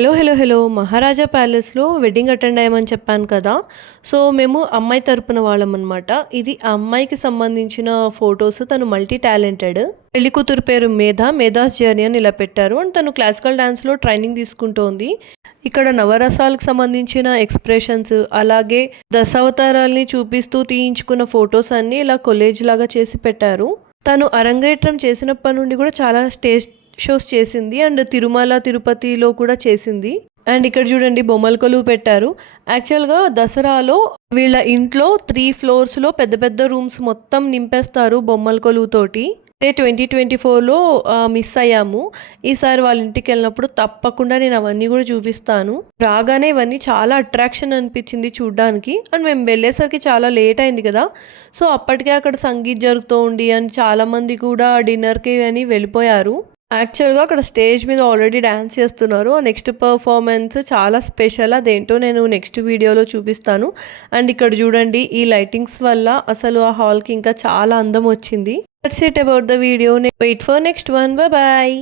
Hello. మహారాజా ప్యాలెస్‌లో wedding attend అయ్యామని చెప్పాను కదా! సో, మేము అమ్మాయి తరపున వాళ్ళమనమాట. ఇది ఆ అమ్మాయికి సంబంధించిన ఫోటోస్. తను మల్టీ టాలెంటెడ్. పెళ్లి కూతురు పేరు మేధ. మేధాస్ జర్నీ అని ఇలా పెట్టారు. అండ్ తను క్లాసికల్ డాన్స్‌లో ట్రైనింగ్ తీసుకుంటోంది. ఇక్కడ నవరసాలకు సంబంధించిన ఎక్స్‌ప్రెషన్స్, అలాగే దశావతారాల్ని చూపిస్తూ తీయించుకున్న ఫోటోస్ అన్నీ ఇలా కొలేజ్ లాగా చేసి పెట్టారు. తను అరంగేట్రం చేసినప్పటి నుండి కూడా చాలా స్టేజ్ షోస్ చేసింది. అండ్ తిరుమల, తిరుపతిలో కూడా చేసింది. అండ్ ఇక్కడ చూడండి బొమ్మల కొలువు పెట్టారు. యాక్చువల్‌గా దసరాలో వీళ్ళ ఇంట్లో 3 ఫ్లోర్స్‌లో పెద్ద పెద్ద రూమ్స్ మొత్తం నింపేస్తారు బొమ్మల కొలువుతోటి. అదే 2024లో మిస్ అయ్యాము. ఈసారి వాళ్ళ ఇంటికెళ్ళినప్పుడు తప్పకుండా నేను అవన్నీ కూడా చూపిస్తాను. రాగానే ఇవన్నీ చాలా అట్రాక్షన్ అనిపించింది చూడ్డానికి. అండ్ మేము వెళ్ళేసరికి చాలా లేట్ అయింది కదా! సో, అప్పటికే అక్కడ సంగీత్ జరుగుతూ ఉండి అండ్ చాలామంది కూడా డిన్నర్‌కి అని వెళ్ళిపోయారు. యాక్చువల్‌గా అక్కడ స్టేజ్ మీద ఆల్రెడీ డాన్స్ చేస్తున్నారు. ఆ నెక్స్ట్ పెర్ఫార్మన్స్ చాలా స్పెషల్. అదేంటో నేను నెక్స్ట్ వీడియోలో చూపిస్తాను. అండ్ ఇక్కడ చూడండి ఈ లైటింగ్స్ వల్ల అసలు ఆ హాల్‌కి ఇంకా చాలా అందం వచ్చింది. That's it about the video. Wait for next one. Bye.